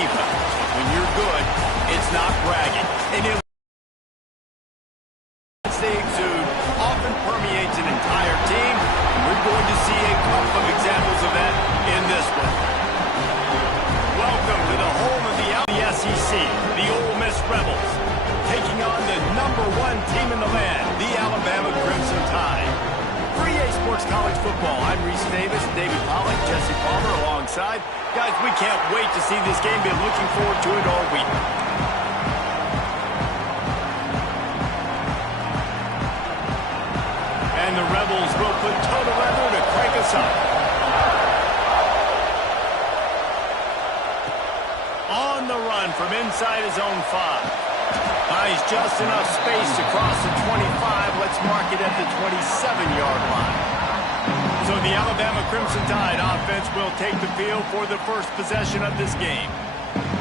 diva. When you're good, it's not bragging. And they exude often permeates an entire team. We're going to see a couple of examples of that in this one. Welcome to the home of the SEC, the Ole Miss Rebels, taking on the #1 team in the land, the Alabama Crimson Tide. For EA Sports College Football, I'm Reese Davis, David Pollack, Jesse Palmer alongside. Guys, we can't wait to see this game. Been looking forward to it all week. And the Rebels will put toe to leather to crank us up. On the run from inside his own 5. Buys just enough space to cross the 25. Let's mark it at the 27-yard line. So the Alabama Crimson Tide offense will take the field for the first possession of this game.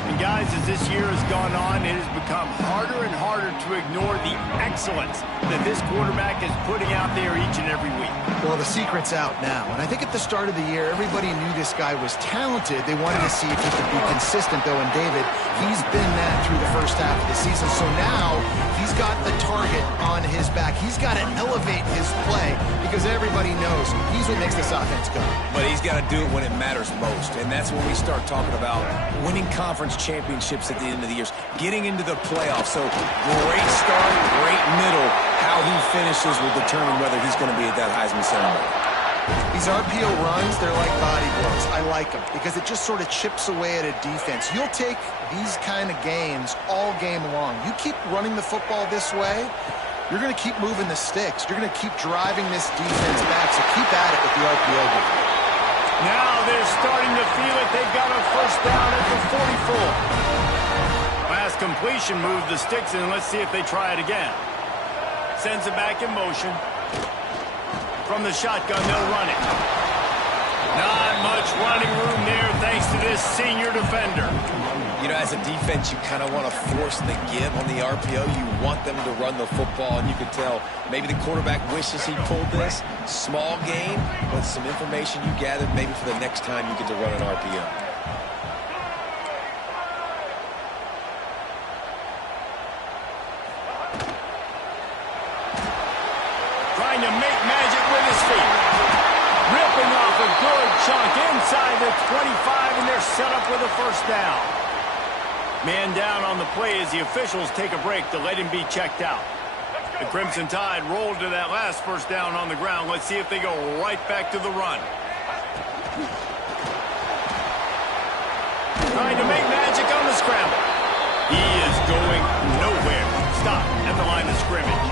And guys, as this year has gone on, it has become harder and harder to ignore the excellence that this quarterback is putting out there each and every week. Well, the secret's out now. And I think at the start of the year, everybody knew this guy was talented. They wanted to see if he could be consistent, though. And David, he's been that through the first half of the season. So now he's got the target on his back. He's got to elevate his play because everybody knows he's what makes this offense go. But he's got to do it when it matters most. And that's when we start talking about winning conference championships at the end of the year, getting into the playoffs. So great start, great middle. How he finishes will determine whether he's going to be at that Heisman ceremony. These RPO runs, they're like body blows. I like them because it just sort of chips away at a defense. You'll take these kind of gains all game long. You keep running the football this way, you're going to keep moving the sticks. You're going to keep driving this defense back, so keep at it with the RPO game. Now they're starting to feel it. They've got a first down at the 44. Pass completion moved the sticks, and let's see if they try it again. Sends it back in motion. From the shotgun, they'll run it. Not much running room there thanks to this senior defender. You know, as a defense, you kind of want to force the give on the RPO. You want them to run the football, and you can tell maybe the quarterback wishes he pulled this. Small game, but some information you gathered maybe for the next time you get to run an RPO. Trying to make magic with his feet. Ripping off a good chunk inside the 25, and they're set up with a first down. Man down on the play as the officials take a break to let him be checked out. The Crimson Tide rolled to that last first down on the ground. Let's see if they go right back to the run. Trying to make magic on the scramble. He is going nowhere. Stop at the line of scrimmage.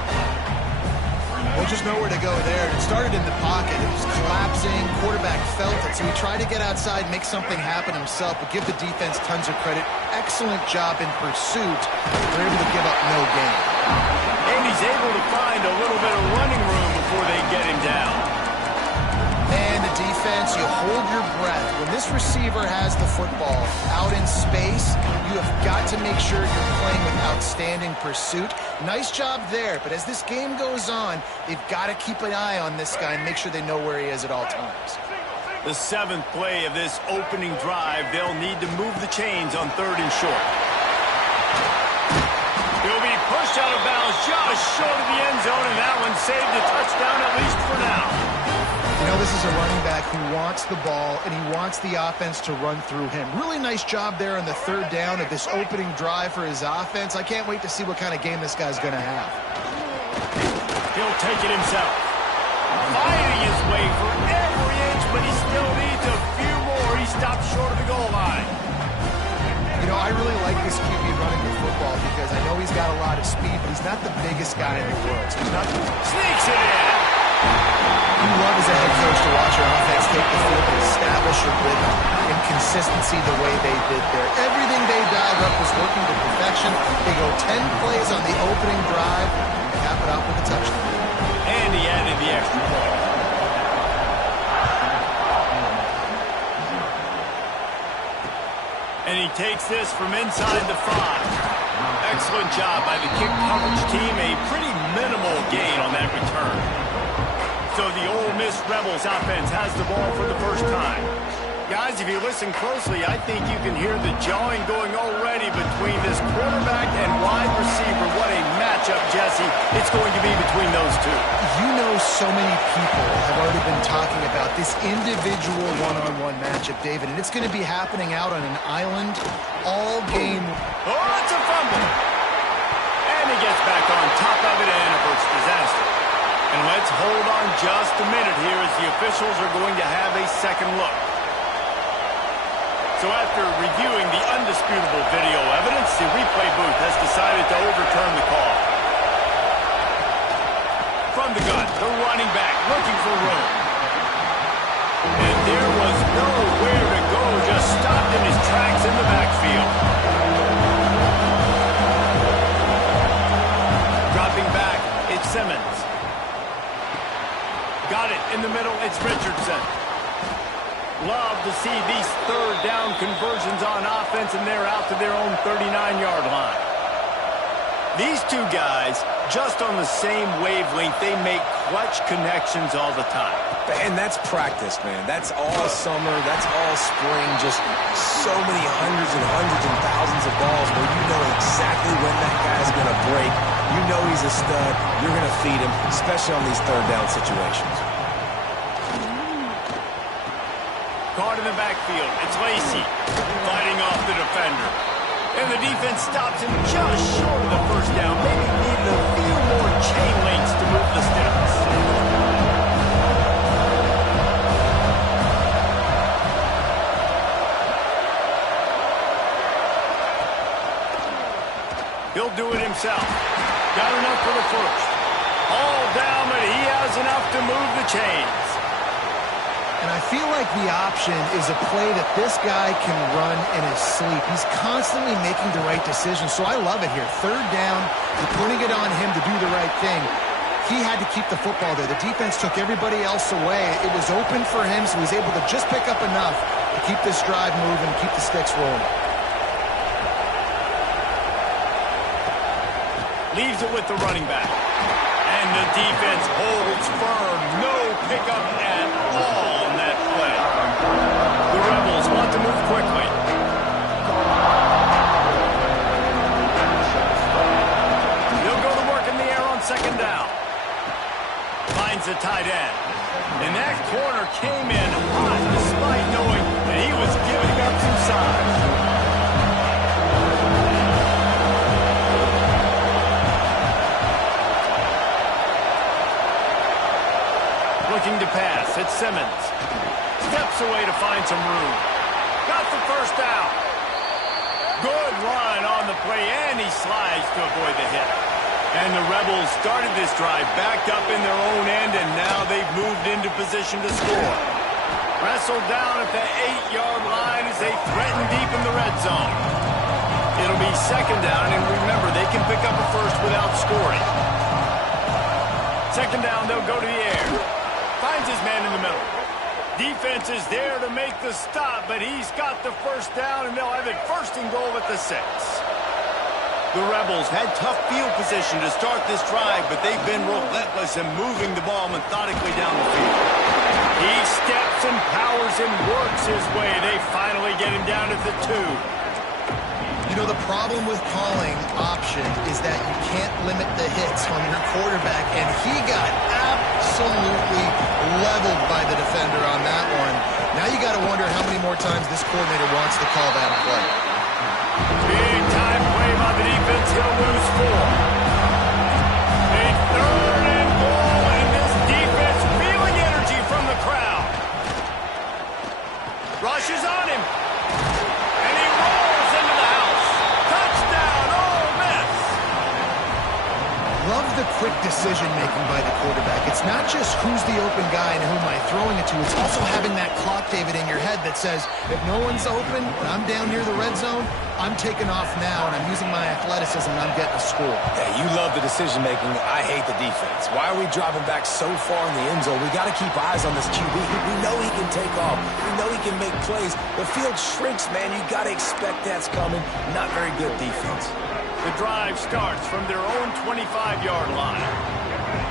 There's just nowhere to go there. It started in the pocket. It was collapsing. Quarterback felt it, so he tried to get outside, make something happen himself, but give the defense tons of credit. Excellent job in pursuit. They're able to give up no gain. And he's able to find a little bit of running room before they get him down. And the defense, you hold your breath. When this receiver has the football out in space, you have got to make sure you're playing with outstanding pursuit. Nice job there, but as this game goes on, they've got to keep an eye on this guy and make sure they know where he is at all times. The 7th play of this opening drive, they'll need to move the chains on 3rd and short. He'll be pushed out of bounds just short of the end zone, and that one saved a touchdown at least for now. You know, this is a running back who wants the ball, and he wants the offense to run through him. Really nice job there on the 3rd down of this opening drive for his offense. I can't wait to see what kind of game this guy's going to have. He'll take it himself. Fighting his way for every inch, but he still needs a few more. He stopped short of the goal line. You know, I really like this QB running the football because I know he's got a lot of speed, but he's not the biggest guy in the world. So he's not Sneaks it in. You love as a head coach to watch your offense take the field and establish a rhythm and consistency the way they did there. Everything they dialed up was working to perfection. They go 10 plays on the opening drive and cap it off with a touchdown. And he added the extra point. And he takes this from inside the 5. Excellent job by the kick coverage team. A pretty minimal gain on that return. So the Ole Miss Rebels offense has the ball for the first time. Guys, Fans, if you listen closely, I think you can hear the jawing going already between this quarterback and wide receiver. What a matchup, Jesse, it's going to be between those two. You know, so many people have already been talking about this individual one-on-one matchup, David, and it's going to be happening out on an island all game. Oh, it's a fumble. And he gets back on top of it and averts disaster. And let's hold on just a minute here as the officials are going to have a second look. So after reviewing the undisputable video evidence, the replay booth has decided to overturn the call. From the gun, the running back looking for room. And there was nowhere to go, just stopped in his tracks in the backfield. Dropping back, it's Simmons. Got it in the middle, it's Richardson. Love to see these third down conversions on offense, and they're out to their own 39-yard line. These two guys, just on the same wavelength, they make clutch connections all the time. And that's practice, man. That's all summer. That's all spring. Just so many hundreds and thousands of balls where you know exactly when that guy's going to break. You know he's a stud. You're going to feed him, especially on these third down situations. Caught in the backfield. It's Lacy fighting off the defender. And the defense stops him just short of the first down. Maybe needed a few more chain links to move the steps. He'll do it himself. Got enough for the first. All down, but he has enough to move the chains. And I feel like the option is a play that this guy can run in his sleep. He's constantly making the right decision, so I love it here. Third down, you're putting it on him to do the right thing. He had to keep the football there. The defense took everybody else away. It was open for him, so he was able to just pick up enough to keep this drive moving, keep the sticks rolling. Leaves it with the running back. And the defense holds firm. No pickup at all on that play. The Rebels want to move quickly. They'll go to work in the air on second down. Finds the tight end. And that corner came in hot despite knowing that he was giving up some size. Looking to pass, it's Simmons. Steps away to find some room. Got the first down. Good run on the play, and he slides to avoid the hit. And the Rebels started this drive backed up in their own end, and now they've moved into position to score. Wrestled down at the 8-yard line as they threaten deep in the red zone. It'll be second down, and remember, they can pick up a first without scoring. Second down, they'll go to the air. Finds his man in the middle. Defense is there to make the stop, but he's got the first down, and they'll have it first and goal at the 6. The Rebels had tough field position to start this drive, but they've been relentless in moving the ball methodically down the field. He steps and powers and works his way. They finally get him down at the 2. You know, the problem with calling option is that you can't limit the hits on your quarterback, and he got absolutely leveled by the defender on that one. Now you got to wonder how many more times this coordinator wants to call that play. Big time play by the defense. He'll lose 4. A third and goal, and this defense feeling energy from the crowd. Rushes on him. And he rolls into the house. Touchdown, Ole Miss. Love the quick decision-making by the quarterback. It's not just who's the open guy and who am I throwing it to. It's also having that clock, David, in your head that says, if no one's open and I'm down near the red zone, I'm taking off now, and I'm using my athleticism, and I'm getting a score. Yeah, you love the decision-making. I hate the defense. Why are we dropping back so far in the end zone? We got to keep eyes on this QB. We know he can take off. We know he can make plays. The field shrinks, man. You got to expect that's coming. Not very good defense. The drive starts from their own 25-yard line.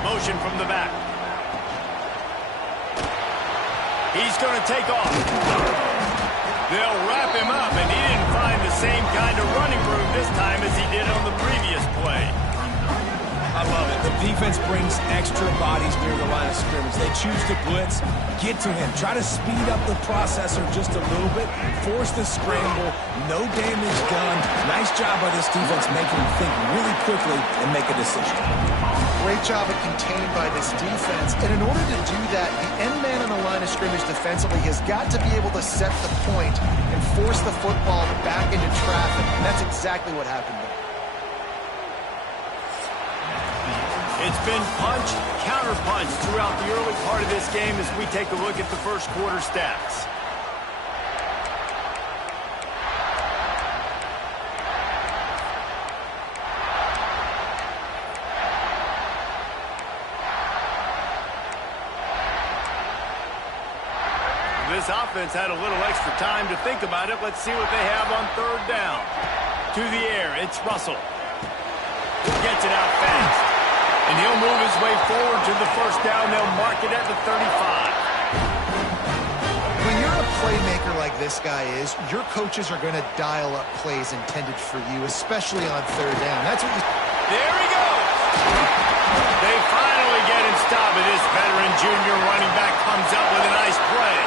Motion from the back. He's going to take off. They'll wrap him up, and he didn't find the same kind of running room this time as he did on the previous play. I love it. The defense brings extra bodies near the line of scrimmage. They choose to blitz, get to him, try to speed up the processor just a little bit, force the scramble, no damage done. Nice job by this defense making him think really quickly and make a decision. Great job of contained by this defense. And in order to do that, the end man on the line of scrimmage defensively has got to be able to set the point and force the football back into traffic. And that's exactly what happened there. It's been punch, counter-punch throughout the early part of this game as we take a look at the first quarter stats. This offense had a little extra time to think about it. Let's see what they have on third down. To the air, it's Russell. Gets it out fast. And he'll move his way forward to the first down. They'll mark it at the 35. When you're a playmaker like this guy is, your coaches are going to dial up plays intended for you, especially on third down. That's what you... There he goes. They finally get him stopped, and this veteran junior running back comes up with a nice play.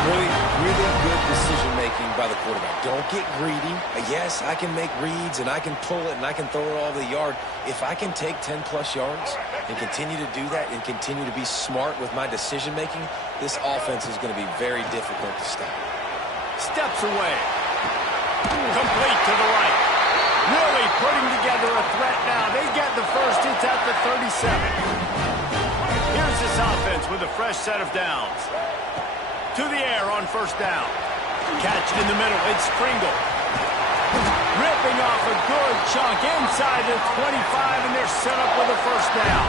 Really good decision-making by the quarterback. Don't get greedy. Yes, I can make reads, and I can pull it, and I can throw it all the yard. If I can take 10-plus yards and continue to do that and continue to be smart with my decision-making, this offense is going to be very difficult to stop. Steps away. Complete to the right. Really putting together a threat now. They get the first. It's at the 37. Here's this offense with a fresh set of downs. To the air on first down. Catch in the middle. It's Pringle. Ripping off a good chunk inside the 25, and they're set up with a first down.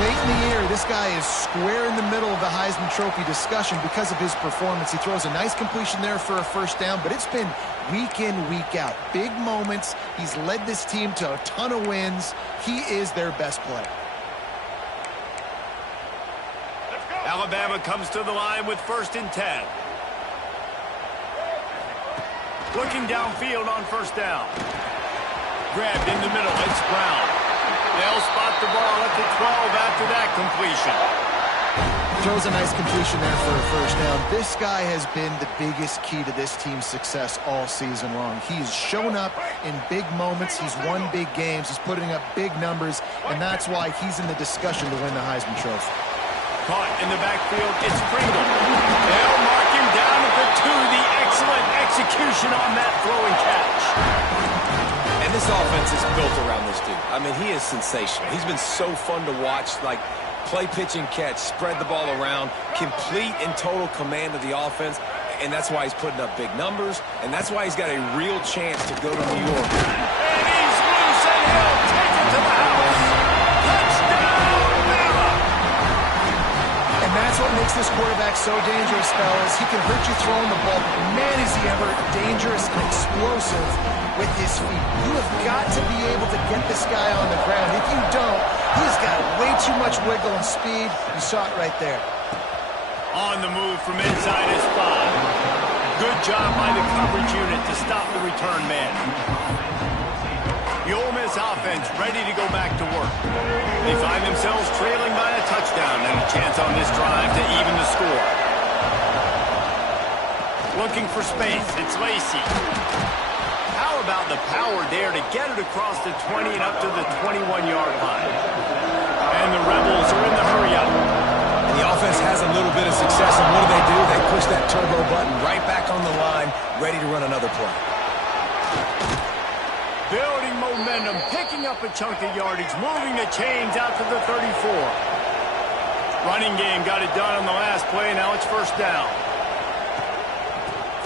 Late in the year, this guy is square in the middle of the Heisman Trophy discussion because of his performance. He throws a nice completion there for a first down, but it's been week in, week out. Big moments. He's led this team to a ton of wins. He is their best player. Alabama comes to the line with 1st and 10. Looking downfield on first down. Grabbed in the middle. It's Brown. They'll spot the ball at the 12 after that completion. Throws a nice completion there for a first down. This guy has been the biggest key to this team's success all season long. He's shown up in big moments. He's won big games. He's putting up big numbers, and that's why he's in the discussion to win the Heisman Trophy. Caught in the backfield, it's Pringle. They'll mark him down at the 2. The excellent execution on that throwing catch. And this offense is built around this dude. I mean, he is sensational. He's been so fun to watch, like play, pitch, and catch, spread the ball around, complete and total command of the offense, and that's why he's putting up big numbers, and that's why he's got a real chance to go to New York. And he's loose, and he'll take it to the house. Touchdown, Bama! And that's what makes this quarterback so dangerous, fellas. He can hurt you throwing the ball, but man, is he ever dangerous and explosive with his feet. You have got to be able to get this guy on the ground. If you don't, he's got way too much wiggle and speed. You saw it right there. On the move from inside his 5. Good job by the coverage unit to stop the return man. The Ole Miss offense ready to go back to work. They find themselves trailing by a touchdown and a chance on this drive to even the score. Looking for space, it's Lacey. How about the power there to get it across the 20 and up to the 21-yard line? And the Rebels are in the hurry-up. The offense has a little bit of success, and what do? They push that turbo button right back on the line, ready to run another play. Building momentum, picking up a chunk of yardage, moving the chains out to the 34. Running game got it done on the last play, now it's first down.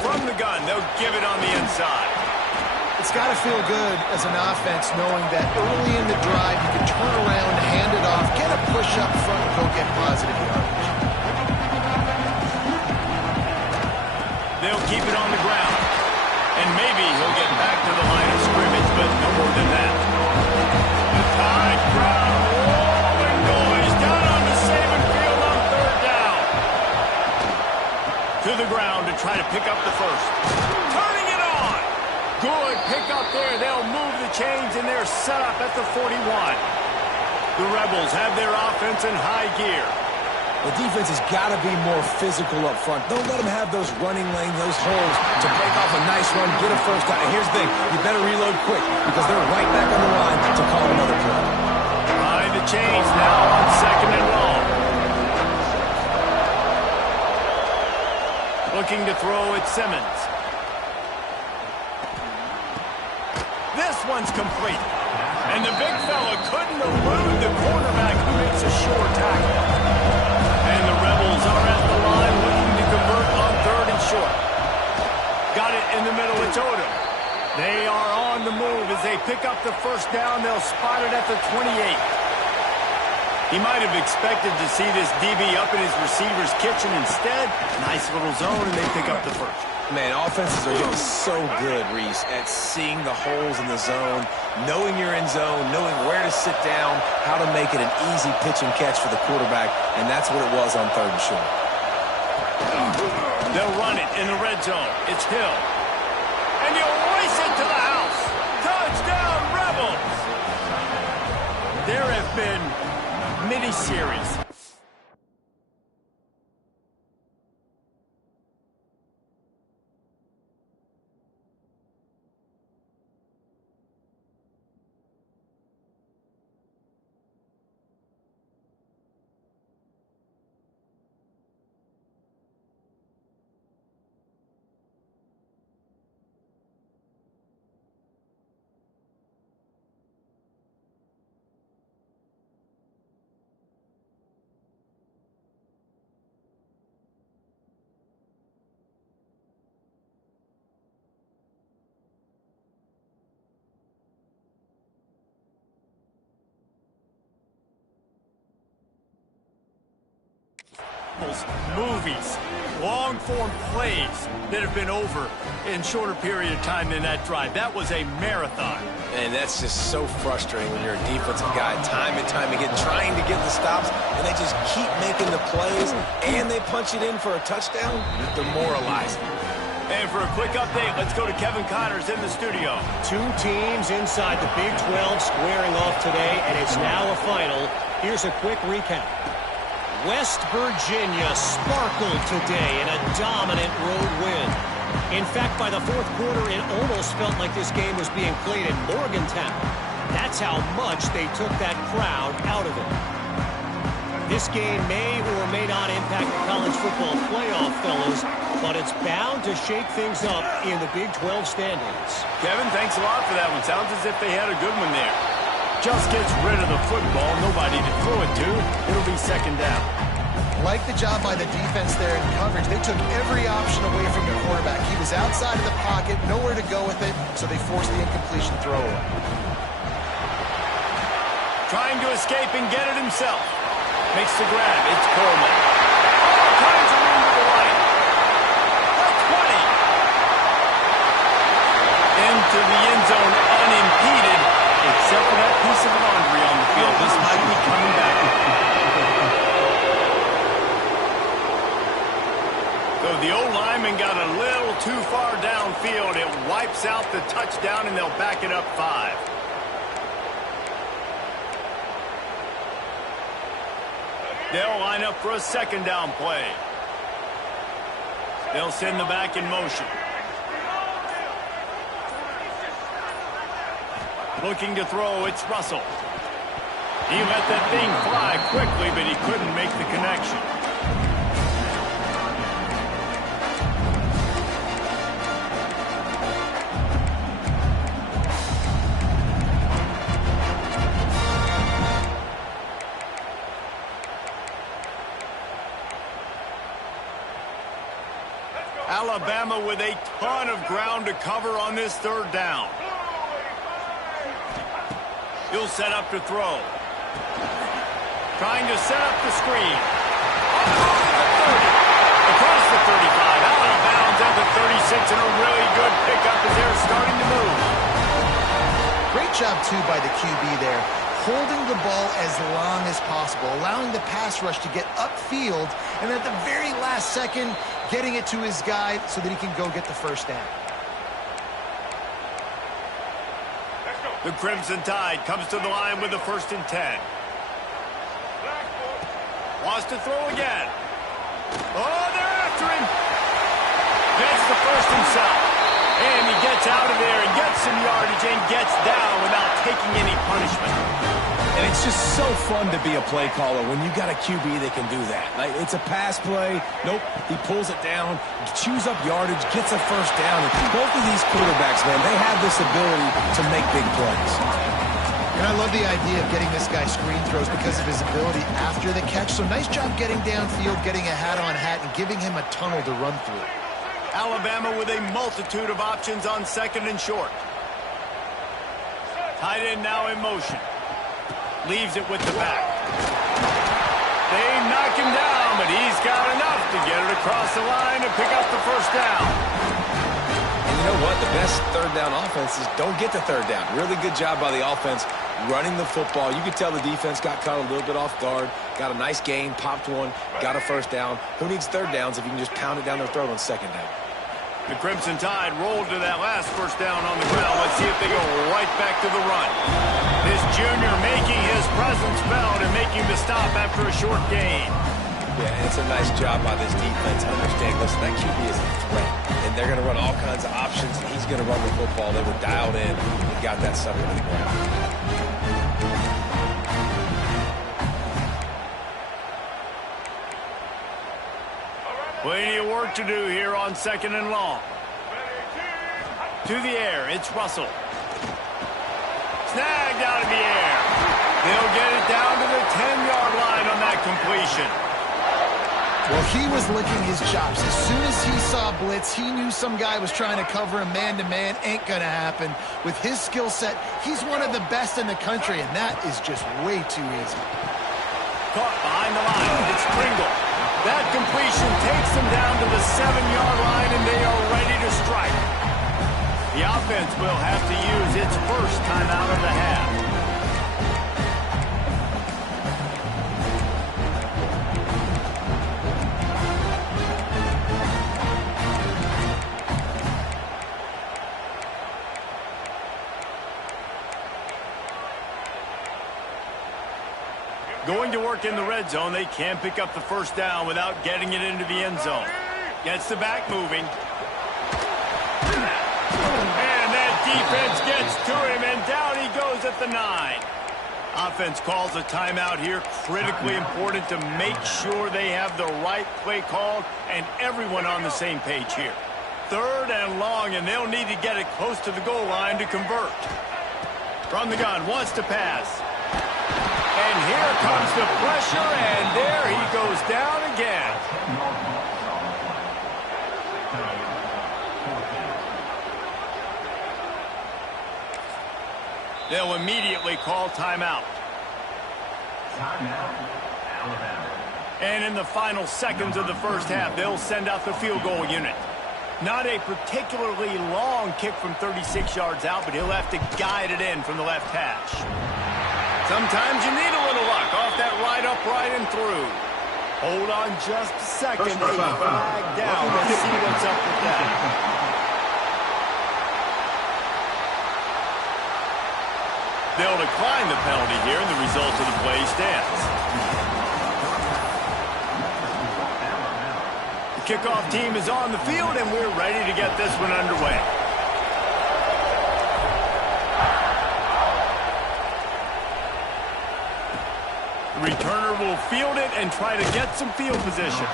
From the gun, they'll give it on the inside. It's got to feel good as an offense knowing that early in the drive you can turn around, hand it off, get a push up front, and go get positive yardage. They'll keep it on the ground. And maybe he'll get back to the line of scrimmage, but no more than that. The Tide crowd rolling noise down on the Saban field on third down. To the ground to try to pick up the first. Turning it on. Good pick up there. They'll move the chains, and they're set up at the 41. The Rebels have their offense in high gear. The defense has got to be more physical up front. Don't let them have those running lanes, those holes to break off a nice run, get a first down. And here's the thing, you better reload quick because they're right back on the line to call another play. Behind the chains now on 2nd and long. Looking to throw at Simmons. This one's complete. And the big fella couldn't elude the cornerback who makes a sure tackle. And the Rebels are at the line looking to convert on 3rd and short. Got it in the middle. It's Odom. They are on the move as they pick up the first down. They'll spot it at the 28. He might have expected to see this DB up in his receiver's kitchen. Instead, nice little zone, and they pick up the first. Man, offenses are getting so good, Reese, at seeing the holes in the zone, knowing you're in zone, knowing where to sit down, how to make it an easy pitch and catch for the quarterback, and that's what it was on 3rd and short. They'll run it in the red zone. It's Hill. And you'll race it to the house. Touchdown, Rebels! There have been mini-series. Movies, long-form plays that have been over in shorter period of time than that drive. That was a marathon. And that's just so frustrating when you're a defensive guy time and time again trying to get the stops, and they just keep making the plays, and they punch it in for a touchdown. Demoralizing. And for a quick update, let's go to Kevin Connors in the studio. 2 teams inside the Big 12 squaring off today, and it's now a final. Here's a quick recap. West Virginia sparkled today in a dominant road win. In fact, by the 4th quarter, it almost felt like this game was being played in Morgantown. That's how much they took that crowd out of it. This game may or may not impact the college football playoff, fellas, but it's bound to shake things up in the Big 12 standings. Kevin, thanks a lot for that one. Sounds as if they had a good one there. Just gets rid of the football, nobody to throw it to. It'll be 2nd down. Like the job by the defense there in coverage. They took every option away from the quarterback. He was outside of the pocket, nowhere to go with it, so they forced the incompletion throw. Trying to escape and get it himself. Makes the grab. It's Coleman. All kinds of room to the right. The 20. Into the end zone unimpeded, except for that piece of laundry on the field. This might be coming back. So the O-lineman got a little too far downfield. It wipes out the touchdown, and they'll back it up 5. They'll line up for a 2nd down play. They'll send the back in motion. Looking to throw, it's Russell. He let that thing fly quickly, but he couldn't make the connection. Alabama with a ton of ground to cover on this 3rd down. He'll set up to throw. Trying to set up the screen. Across the 35, out of bounds at the 36, and a really good pickup as they're starting to move. Great job, too, by the QB there. Holding the ball as long as possible, allowing the pass rush to get upfield, and at the very last second, getting it to his guy so that he can go get the first down. The Crimson Tide comes to the line with the 1st and 10. Wants to throw again. Oh, they're after him. Gets the first himself. And he gets out of there and gets some yardage and gets down without taking any punishment. And it's just so fun to be a play caller when you got a QB that can do that. Like, it's a pass play. Nope, he pulls it down, chews up yardage, gets a first down. And both of these quarterbacks, man, they have this ability to make big plays. And I love the idea of getting this guy screen throws because of his ability after the catch. So nice job getting downfield, getting a hat-on-hat, and giving him a tunnel to run through. Alabama with a multitude of options on 2nd and short. Tight end now in motion. Leaves it with the back. They knock him down, but he's got enough to get it across the line and pick up the first down. And you know what? The best third down offenses don't get to third down. Really good job by the offense running the football. You could tell the defense got caught a little bit off guard, got a nice gain, popped one, got a first down. Who needs third downs if you can just pound it down their throat on 2nd down? The Crimson Tide rolled to that last first down on the ground. Let's see if they go right back to the run. This junior making his presence felt and making the stop after a short gain. Yeah, and it's a nice job by this defense. Understand, listen, that QB is a threat, and they're going to run all kinds of options, and he's going to run the football. They were dialed in and got that sucker to the ground. Plenty of work to do here on 2nd and long. To the air, it's Russell. Snagged out of the air. They'll get it down to the 10-yard line on that completion. Well, he was licking his chops. As soon as he saw blitz, he knew some guy was trying to cover him man-to-man. Ain't gonna happen. With his skill set, he's one of the best in the country, and that is just way too easy. Caught behind the line. It's Pringle. That completion takes them down to the 7-yard line, and they are ready to strike. The offense will have to use its first timeout of the half. Going to work in the red zone, they can't pick up the first down without getting it into the end zone. Gets the back moving. And that defense gets to him, and down he goes at the 9. Offense calls a timeout here. Critically important to make sure they have the right play called and everyone on the same page here. 3rd and long, and they'll need to get it close to the goal line to convert. From the gun, wants to pass. And here comes the pressure, and there he goes down again. They'll immediately call timeout. Timeout, Alabama. And in the final seconds of the first half, they'll send out the field goal unit. Not a particularly long kick from 36 yards out, but he'll have to guide it in from the left hash. Sometimes you need a little luck off that right upright and through. Hold on just a second. A flag down. Let's see what's up with that. They'll decline the penalty here, and the result of the play stands. The kickoff team is on the field, and we're ready to get this one underway. The returner will field it and try to get some field position.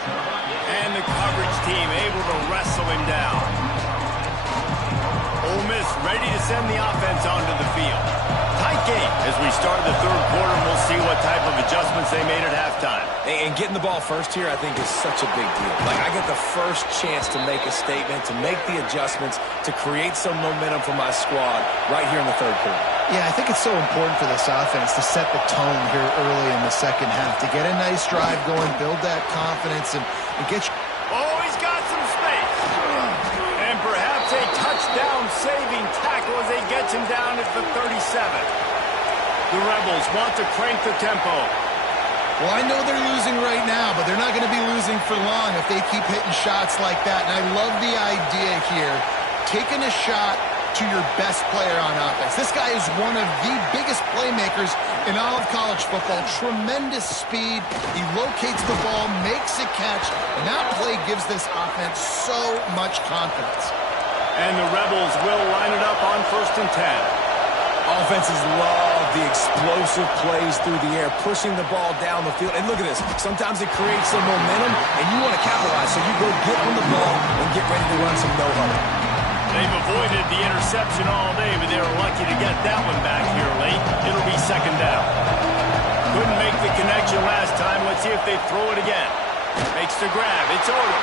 And the coverage team able to wrestle him down. Ole Miss ready to send the offense onto the field. Tight game as we start the 3rd quarter, and we'll see what type of adjustments they made at halftime. And getting the ball first here, I think, is such a big deal. Like, I get the first chance to make a statement, to make the adjustments, to create some momentum for my squad right here in the 3rd quarter. Yeah, I think it's so important for this offense to set the tone here early in the 2nd half, to get a nice drive going, build that confidence, and get you. Oh, he's got some space. And perhaps a touchdown-saving tackle as they get him down at the 37. The Rebels want to crank the tempo. Well, I know they're losing right now, but they're not going to be losing for long if they keep hitting shots like that. And I love the idea here, taking a shot to your best player on offense. This guy is one of the biggest playmakers in all of college football. Tremendous speed. He locates the ball, makes a catch, and that play gives this offense so much confidence. And the Rebels will line it up on 1st and 10. Offenses love the explosive plays through the air, pushing the ball down the field. And look at this. Sometimes it creates some momentum, and you want to capitalize. So you go get on the ball and get ready to run some no-huddle. They've avoided the interception all day, but they were lucky to get that one back here late. It'll be 2nd down. Couldn't make the connection last time. Let's see if they throw it again. Makes the grab. It's Odom.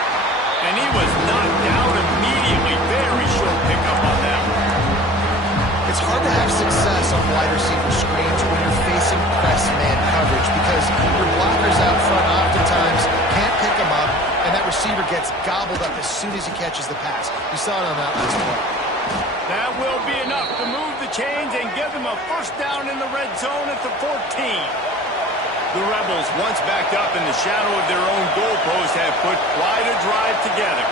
And he was knocked down immediately. Very short pickup on that one. It's hard to have success on wide receiver screens when you're facing press man coverage because your blockers out front oftentimes can't pick them up, and that receiver gets gobbled up as soon as he catches the pass. You saw it on that last play. That will be enough to move the chains and give them a 1st down in the red zone at the 14. The Rebels, once backed up in the shadow of their own goalpost, have put quite a drive together.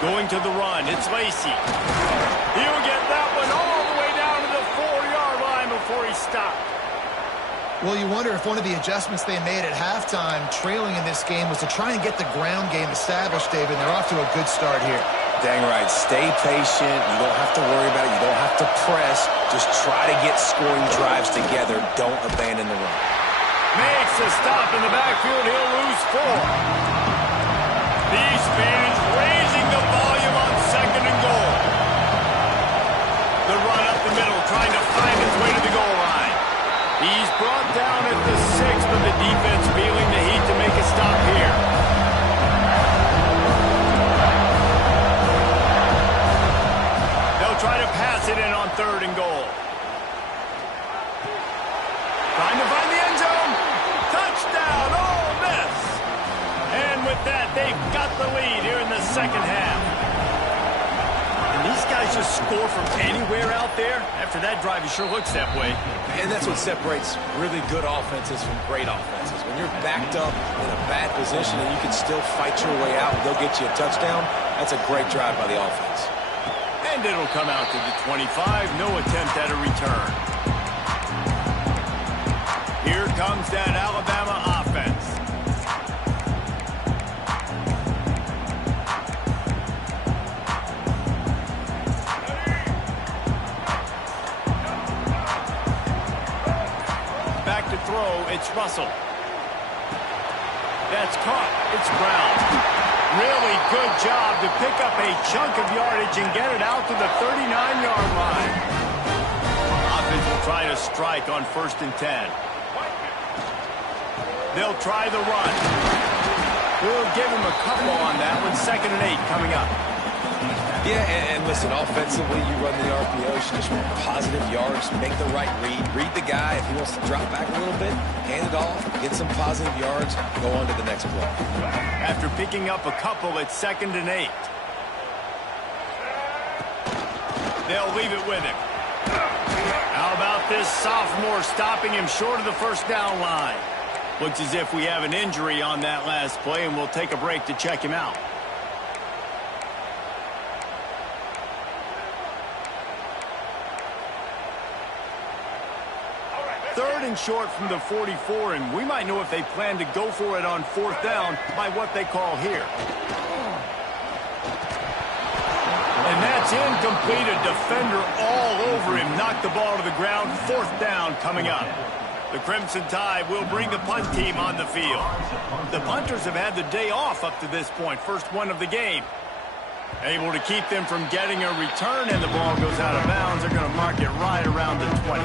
Going to the run, it's Lacey. He'll get that one all the way down to the 4-yard line before he stopped. Well, you wonder if one of the adjustments they made at halftime, trailing in this game, was to try and get the ground game established, David. They're off to a good start here. Dang right. Stay patient. You don't have to worry about it. You don't have to press. Just try to get scoring drives together. Don't abandon the run. Makes a stop in the backfield. He'll lose 4. These fans raising the volume on 2nd and goal. The run up the middle, trying to find his way to the goal line. He's brought down at the 6, but the defense feeling the heat to make a stop here. They'll try to pass it in on 3rd and goal. Trying to find the end zone. Touchdown, Ole Miss. And with that, they've got the lead here in the 2nd half. And these guys just score from anywhere out there. After that drive, it sure looks that way. And that's what separates really good offenses from great offenses. When you're backed up in a bad position and you can still fight your way out and go get you a touchdown, that's a great drive by the offense. And it'll come out to the 25. No attempt at a return. Here comes that Alabama offense. Back to throw, it's Russell. That's caught, it's Brown. Really good job to pick up a chunk of yardage and get it out to the 39-yard line. Offense will try to strike on 1st and 10. They'll try the run. We'll give him a couple on that one. 2nd and 8 coming up. Yeah, and listen, offensively, you run the RPO, you just want positive yards, make the right read the guy. If he wants to drop back a little bit, hand it off, get some positive yards, go on to the next play. After picking up a couple, it's 2nd and 8. They'll leave it with him. How about this sophomore stopping him short of the 1st down line? Looks as if we have an injury on that last play, and we'll take a break to check him out. Third and short from the 44, and we might know if they plan to go for it on 4th down by what they call here. And that's incomplete. A defender all over him. Knocked the ball to the ground. 4th down coming up. The Crimson Tide will bring the punt team on the field. The punters have had the day off up to this point. First one of the game. Able to keep them from getting a return, and the ball goes out of bounds. They're going to mark it right around the 20.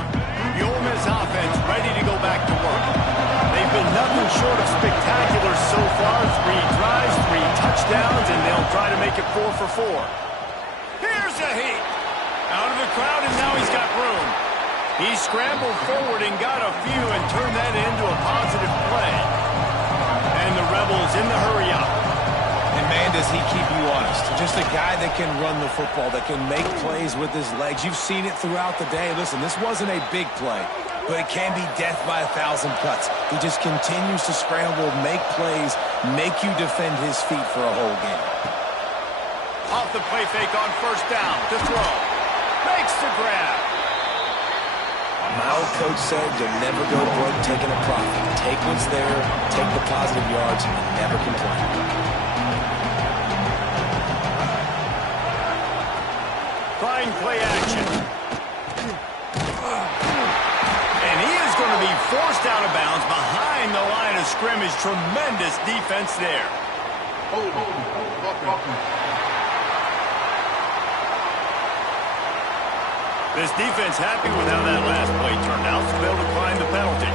The Ole Miss offense ready to go back to work. They've been nothing short of spectacular so far. 3 drives, 3 touchdowns, and they'll try to make it 4 for 4. Here's a heat. Out of the crowd, and now he's got room. He scrambled forward and got a few and turned that into a positive play. And the Rebels in the hurry up. And man, does he keep you honest. Just a guy that can run the football, that can make plays with his legs. You've seen it throughout the day. Listen, this wasn't a big play, but it can be death by 1,000 cuts. He just continues to scramble, make plays, make you defend his feet for a whole game. Off the play fake on first down to throw. Makes the grab. My old coach said you'll never go broke taking a profit. Take what's there, take the positive yards, and never complain. Trying play action. And he is going to be forced out of bounds behind the line of scrimmage. Tremendous defense there. This defense happy with how that last play turned out, so they'll decline the penalty.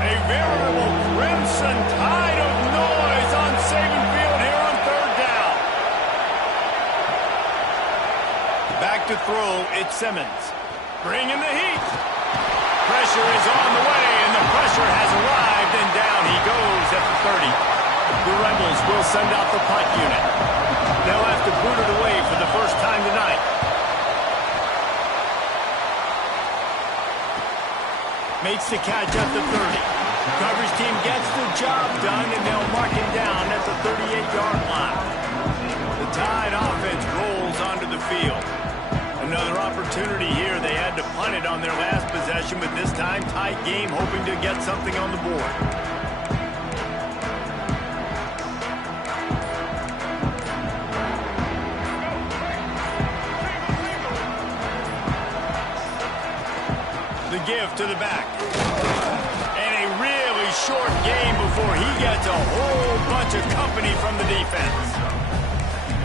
A veritable crimson tide of noise on Saban Field here on third down. Back to throw, it's Simmons. Bringing the heat. Pressure is on the way, and the pressure has arrived, and down he goes at the 30. The Rebels will send out the punt unit. They'll have to boot it away for the first time tonight. Makes the catch at the 30. Coverage team gets the job done, and they'll mark him down at the 38-yard line. The Tide offense rolls onto the field. Another opportunity here. They had to punt it on their last possession, but this time tight game, hoping to get something on the board. The give to the back. And a really short game before he gets a whole bunch of company from the defense.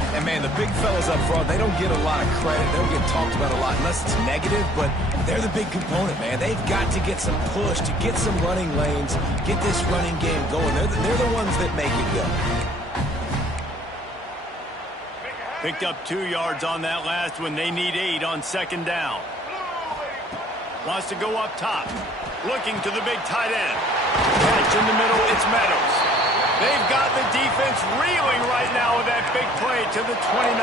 And, man, the big fellas up front, they don't get a lot of credit. They don't get talked about a lot unless it's negative, but they're the big component, man. They've got to get some push, to get some running lanes, get this running game going. They're the ones that make it go. Picked up 2 yards on that last one. They need 8 on second down. Wants to go up top. Looking to the big tight end. Catch in the middle, it's Meadows. They've got the defense reeling right now with that big play to the 29.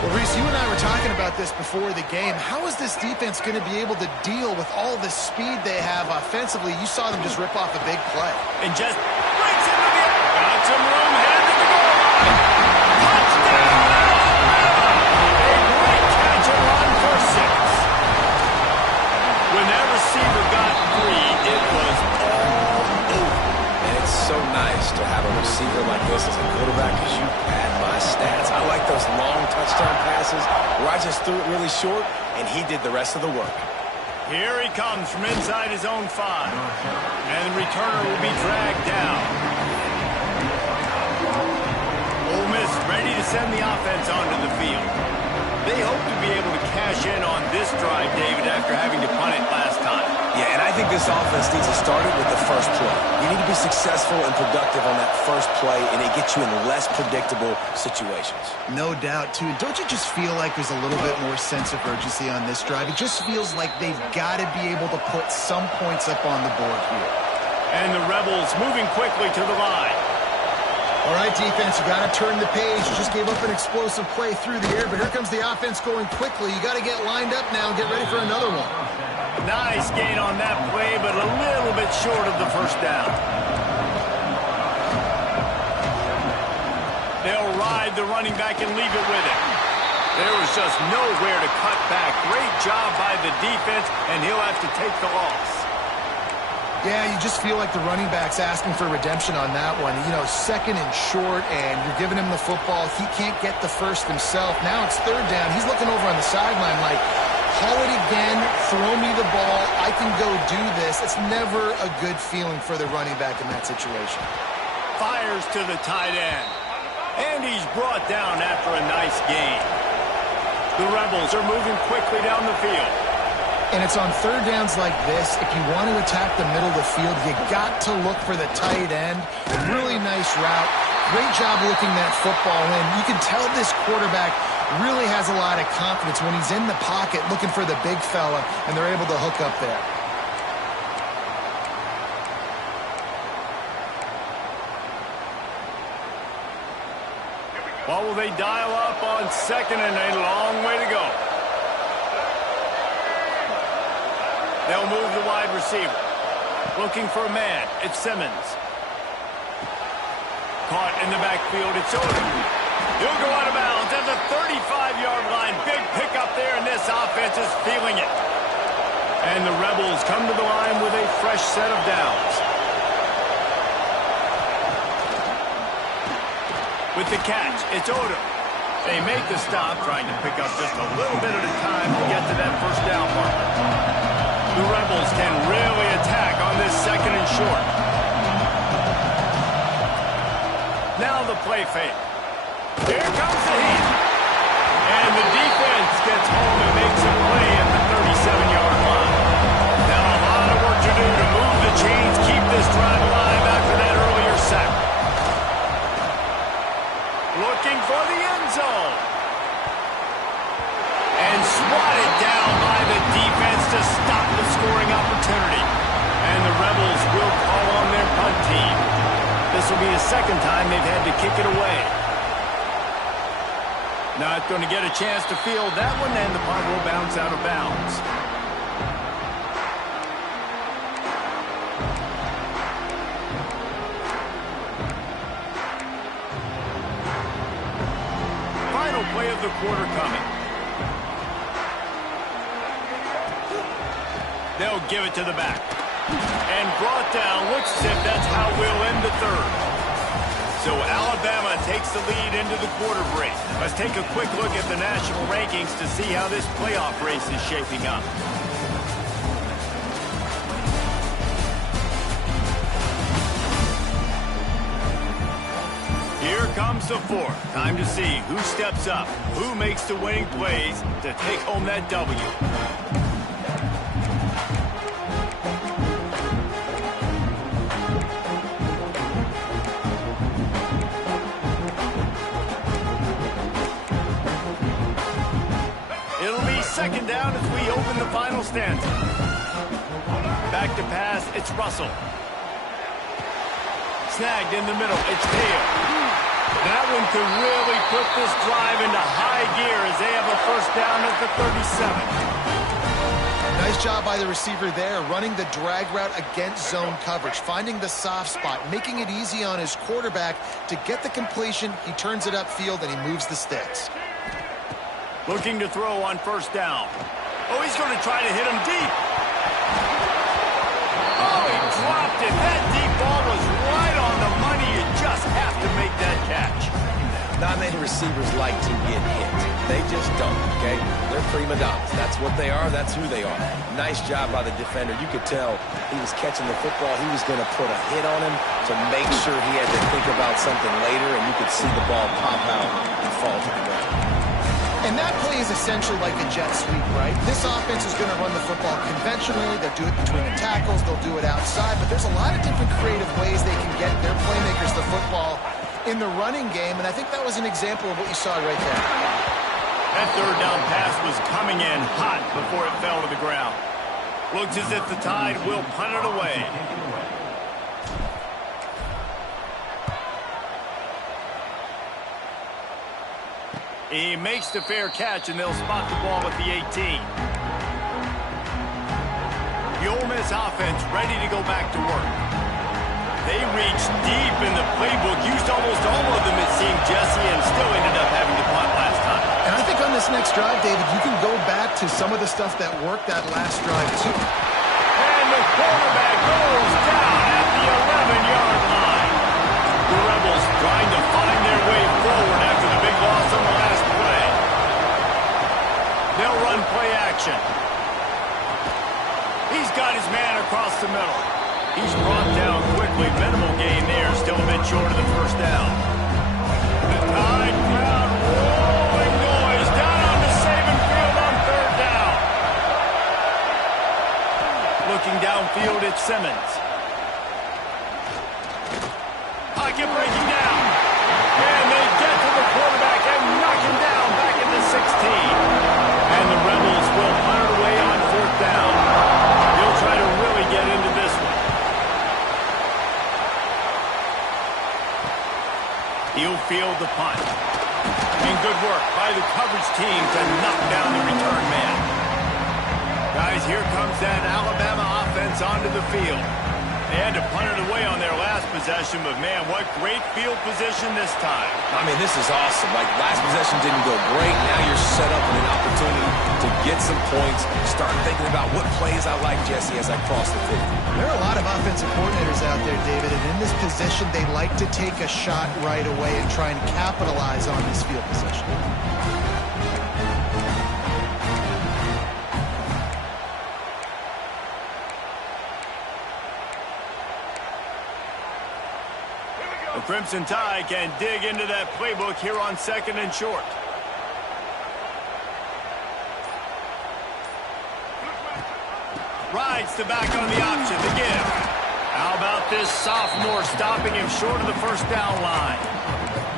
Well, Reese, you and I were talking about this before the game. How is this defense going to be able to deal with all the speed they have offensively? You saw them just rip off a big play. And just breaks into the air. Got some room, headed to the goal line. Touchdown, Alabama! A great catch and run for 6. When that receiver got 3, it was all over. It's so nice to have a receiver like this as a quarterback because you pad my stats. I like those long touchdown passes where I just threw it really short and he did the rest of the work. Here he comes from inside his own 5. And the returner will be dragged down. Ole Miss ready to send the offense onto the field. They hope to be able to cash in on this drive, David, after having to punt it last time. Yeah, and I think this offense needs to start it with the first play. You need to be successful and productive on that first play, and it gets you in less predictable situations. No doubt, too. Don't you just feel like there's a little bit more sense of urgency on this drive? It just feels like they've got to be able to put some points up on the board here. And the Rebels moving quickly to the line. All right, defense, you got to turn the page. You just gave up an explosive play through the air, but here comes the offense going quickly. You got to get lined up now and get ready for another one. Nice gain on that play, but a little bit short of the first down. They'll ride the running back and leave it with him. There was just nowhere to cut back. Great job by the defense, and he'll have to take the loss. Yeah, you just feel like the running back's asking for redemption on that one. You know, second and short, and you're giving him the football. He can't get the first himself. Now it's third down. He's looking over on the sideline like, haul it again, throw me the ball, I can go do this. It's never a good feeling for the running back in that situation. Fires to the tight end. And he's brought down after a nice gain. The Rebels are moving quickly down the field. And it's on third downs like this, if you want to attack the middle of the field, you got to look for the tight end. A really nice route. Great job looking that football in. You can tell this quarterback really has a lot of confidence when he's in the pocket looking for the big fella, and they're able to hook up there. What will they dial up on second and a long way to go? They'll move the wide receiver. Looking for a man. It's Simmons. Caught in the backfield. It's Ole. He'll go out of bounds at the 35-yard line. Big pickup there, and this offense is feeling it. And the Rebels come to the line with a fresh set of downs. With the catch, it's Ole. They make the stop, trying to pick up just a little bit at a time to get to that first down mark. The Rebels can really attack on this second and short. Now the play fake. Here comes the heat. And the defense gets home and makes a play at the 37-yard line. Now a lot of work to do to move the chains, keep this drive alive after that earlier sack. Looking for the end zone. And swatted down by the defense to stop the scoring opportunity. And the Rebels will call on their punt team. This will be the second time they've had to kick it away. Not going to get a chance to field that one, and the punt will bounce out of bounds. Final play of the quarter coming. They'll give it to the back. And brought down. Looks as if that's how we'll end the third. So Alabama takes the lead into the quarter break. Let's take a quick look at the national rankings to see how this playoff race is shaping up. Here comes the fourth. Time to see who steps up, who makes the winning plays to take home that W. Second down as we open the final stanza. Back to pass, it's Russell. Snagged in the middle, it's Taylor. That one could really put this drive into high gear as they have a first down at the 37. Nice job by the receiver there, running the drag route against zone coverage, finding the soft spot, making it easy on his quarterback to get the completion. He turns it upfield and he moves the sticks. Looking to throw on first down. Oh, he's going to try to hit him deep. Oh, he dropped it. That deep ball was right on the money. You just have to make that catch. Not many receivers like to get hit. They just don't, okay? They're prima donnas. That's what they are. That's who they are. Nice job by the defender. You could tell he was catching the football. He was going to put a hit on him to make sure he had to think about something later, and you could see the ball pop out and fall to the ground. And that play is essentially like a jet sweep, right? This offense is going to run the football conventionally. They'll do it between the tackles. They'll do it outside. But there's a lot of different creative ways they can get their playmakers the football in the running game. And I think that was an example of what you saw right there. That third down pass was coming in hot before it fell to the ground. Looks as if the Tide will punt it away. He makes the fair catch, and they'll spot the ball at the 18. The Ole Miss offense ready to go back to work. They reached deep in the playbook, used almost all of them, it seemed, Jesse, and still ended up having to punt last time. And I think on this next drive, David, you can go back to some of the stuff that worked that last drive, too. And the quarterback goes down at the 11-yard line. The Rebels trying to find their way forward after the big loss on the last play. They'll run play action. He's got his man across the middle. He's brought down quickly. Minimal gain there. Still a bit short of the first down. The Tide crowd rolling noise down on the Saban field on third down. Looking downfield at Simmons. Pocket breaking down. field to punt. And good work by the coverage team to knock down the return man. Guys, here comes that Alabama offense onto the field. They had to punt it away on their last possession, but man, what great field position this time. I mean, this is awesome. Like, last possession didn't go great. Now you're set up with an opportunity to get some points. Start thinking about what plays I like, Jesse, as I cross the 50. There are a lot of offensive coordinators out there, David, and in this position, they like to take a shot right away and try and capitalize on this field position. The Crimson Tide can dig into that playbook here on 2nd and short. Rides to back on the option to give. How about this sophomore stopping him short of the first down line?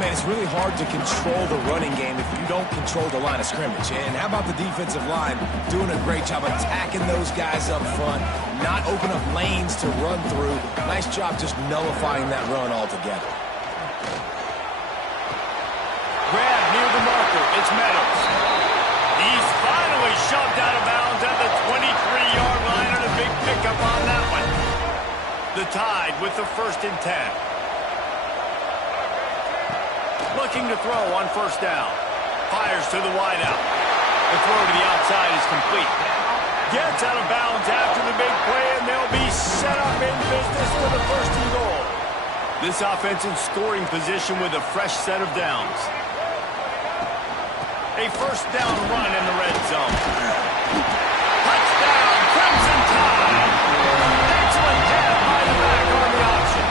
Man, it's really hard to control the running game if you don't control the line of scrimmage. And how about the defensive line doing a great job attacking those guys up front, not open up lanes to run through. Nice job just nullifying that run altogether. Grab near the marker. It's Meadows. He's finally shoved out of bounds at the 23-yard line, and a big pickup on that one. The Tide with the 1st and 10. Looking to throw on 1st down. Fires to the wideout. The throw to the outside is complete. Gets out of bounds after the big play, and they'll be set up in business for the 1st and goal. This offense in scoring position with a fresh set of downs. A 1st down run in the red zone. Touchdown, Crimson Tide! Excellent pass by the back on the option.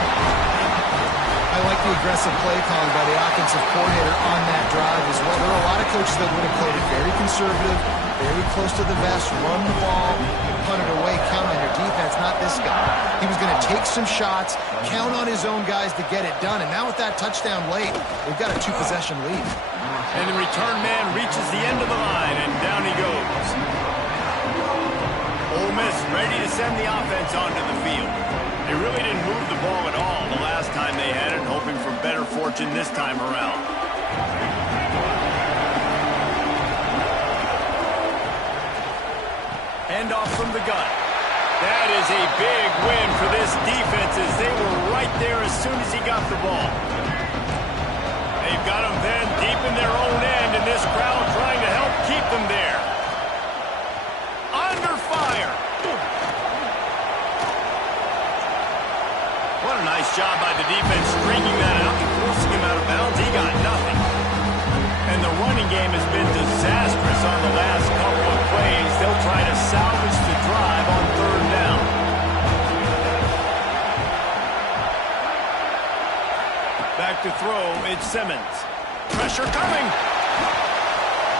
I like the aggressive play calling by the offensive coordinator on that drive as well. There are a lot of coaches that would have played it very conservative, very close to the vest, run the ball, punt it away, count on your defense, not this guy. He was going to take some shots, count on his own guys to get it done, and now with that touchdown late, they've got a 2-possession lead. And the return man reaches the end of the line, and down he goes. Ole Miss ready to send the offense onto the field. They really didn't move the ball at all the last time they had it, hoping for better fortune this time around. Handoff from the gun. That is a big win for this defense as they were right there as soon as he got the ball. They've got them then deep in their own end, and this crowd trying to help keep them there. Under fire. What a nice job by the defense stringing that out and forcing him out of bounds. He got nothing. And the running game has been disastrous on the last couple of plays. They'll try to salvage the drive on 3rd down. Back to throw, it's Simmons. Pressure coming.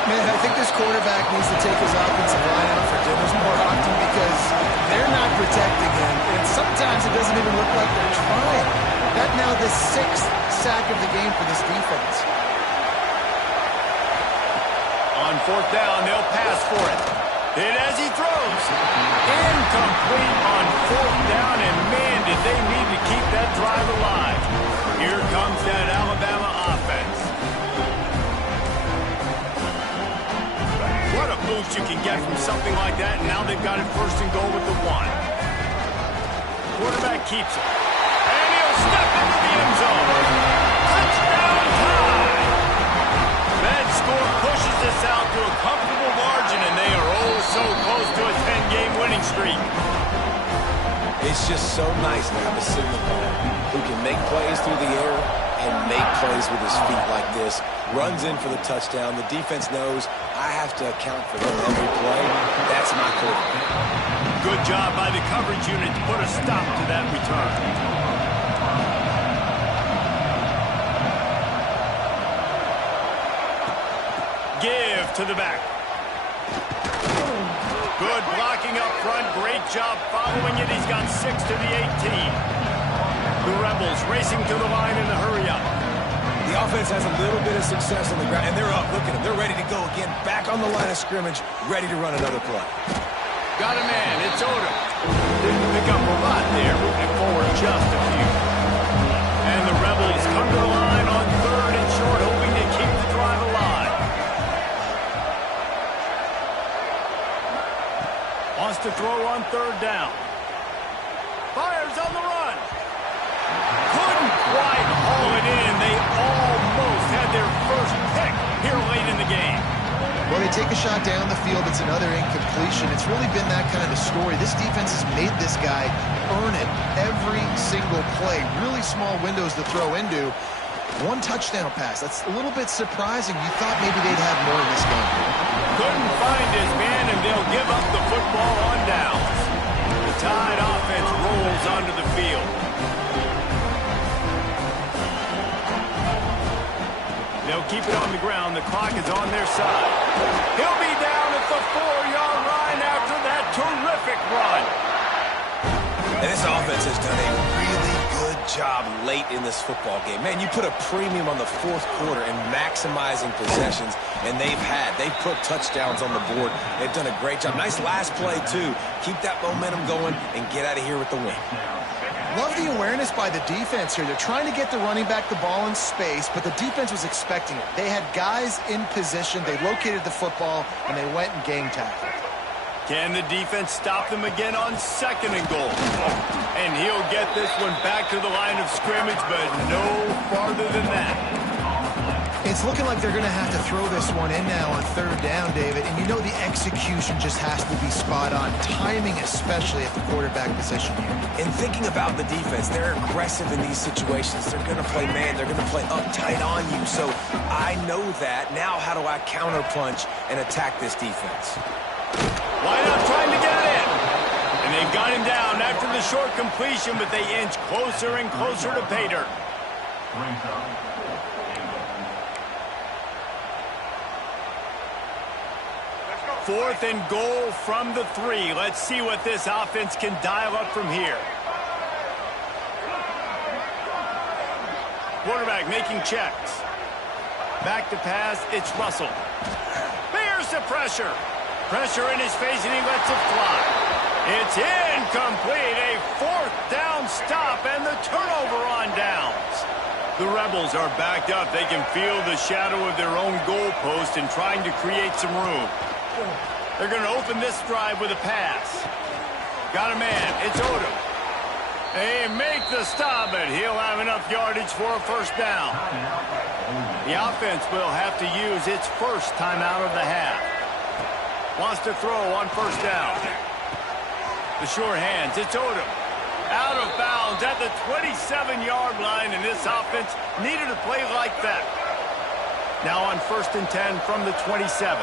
Man, I think this quarterback needs to take his offensive line out for dinners more often because they're not protecting him. And sometimes it doesn't even look like they're trying. That's now the 6th sack of the game for this defense. On 4th down, they'll pass for it. Hit as he throws. Incomplete on 4th down, and man, did they need to keep that drive alive. Here comes that Alabama offense. What a boost you can get from something like that, and now they've got it 1st and goal with the 1. Quarterback keeps it. And he'll step into the end zone. Touchdown Tide! That score pushes this out to a comfortable margin, and they are oh so close to a 10-game winning streak. It's just so nice to have a signal player who can make plays through the air and make plays with his feet like this. Runs in for the touchdown. The defense knows I have to account for them every play. That's my quarterback. Good job by the coverage unit to put a stop to that return. Give to the back. Good blocking up front. Great job following it. He's got 6 to the 18. The Rebels racing to the line in a hurry-up. The offense has a little bit of success on the ground, and they're up. Look at them. They're ready to go again. Back on the line of scrimmage, ready to run another play. Got a man. It's Odom. Didn't pick up a lot there. Moving forward just a few. And the Rebels come to the line on 3rd and short to throw on third down. Fires on the run. Couldn't quite haul it in. They almost had their first pick here late in the game. Well, they take a shot down the field. It's another incompletion. It's really been that kind of a story. This defense has made this guy earn it every single play. Really small windows to throw into. One touchdown pass. That's a little bit surprising. You thought maybe they'd have more in this game. Couldn't find his man, and they'll give up the football on downs. The Tide offense rolls onto the field. They'll keep it on the ground. The clock is on their side. He'll be down at the 4-yard line after that terrific run. And this offense has done a really good job late in this football game. Man, you put a premium on the fourth quarter and maximizing possessions, and they've put touchdowns on the board. They've done a great job. Nice last play, too. Keep that momentum going and get out of here with the win. Love the awareness by the defense here. They're trying to get the running back the ball in space, but the defense was expecting it. They had guys in position. They located the football, and they went and game tackled. Can the defense stop them again on 2nd and goal? And he'll get this one back to the line of scrimmage, but no farther than that. It's looking like they're going to have to throw this one in now on 3rd down, David. And you know the execution just has to be spot on. Timing especially at the quarterback position here. And thinking about the defense, they're aggressive in these situations. They're going to play man. They're going to play uptight on you. So I know that. Now how do I counterpunch and attack this defense? Why not trying to get it in? And they've got him down after the short completion, but they inch closer and closer to pay dirt. 4th and goal from the 3. Let's see what this offense can dial up from here. Quarterback making checks. Back to pass, it's Russell. Bears the pressure. Pressure in his face, and he lets it fly. It's incomplete. A 4th down stop, and the turnover on downs. The Rebels are backed up. They can feel the shadow of their own goalpost and trying to create some room. They're going to open this drive with a pass. Got a man. It's Odom. They make the stop, but he'll have enough yardage for a 1st down. The offense will have to use its first timeout of the half. Wants to throw on 1st down. The sure hands. It's Odom. Out of bounds at the 27-yard line, and this offense needed a play like that. Now on 1st and 10 from the 27.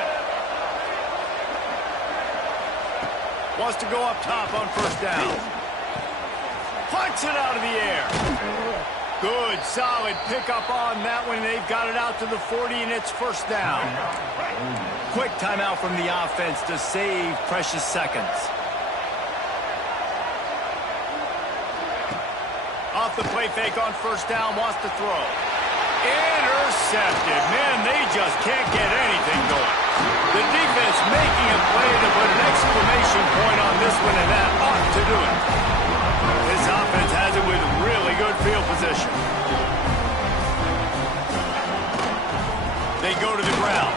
Wants to go up top on 1st down. Punts it out of the air. Good, solid pickup on that one. They've got it out to the 40, and it's 1st down. Quick timeout from the offense to save precious seconds. Off the play fake on 1st down, wants to throw. Intercepted. Man, they just can't get anything going. The defense making a play to put an exclamation point on this one, and that ought to do it. This offense has it with really good field position. They go to the ground.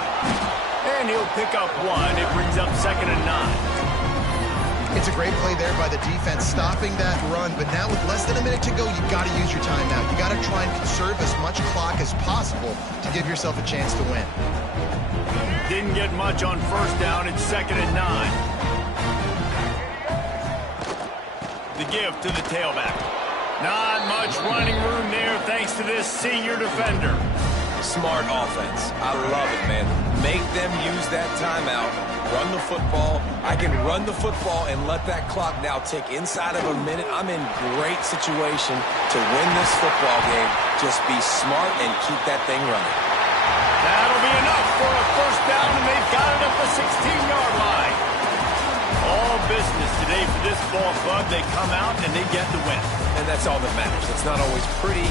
And he'll pick up 1. It brings up 2nd and 9. It's a great play there by the defense, stopping that run. But now with less than a minute to go, you've got to use your timeout. You've got to try and conserve as much clock as possible to give yourself a chance to win. Didn't get much on 1st down. It's 2nd and 9. The give to the tailback. Not much running room there thanks to this senior defender. Smart offense. I love it, man. Make them use that timeout. Run the football. I can run the football and let that clock now tick inside of a minute. I'm in great situation to win this football game. Just be smart and keep that thing running. That'll be enough for a 1st down, and they've got it at the 16-yard line. All business today for this ball club. They come out and they get the win. And that's all that matters. It's not always pretty.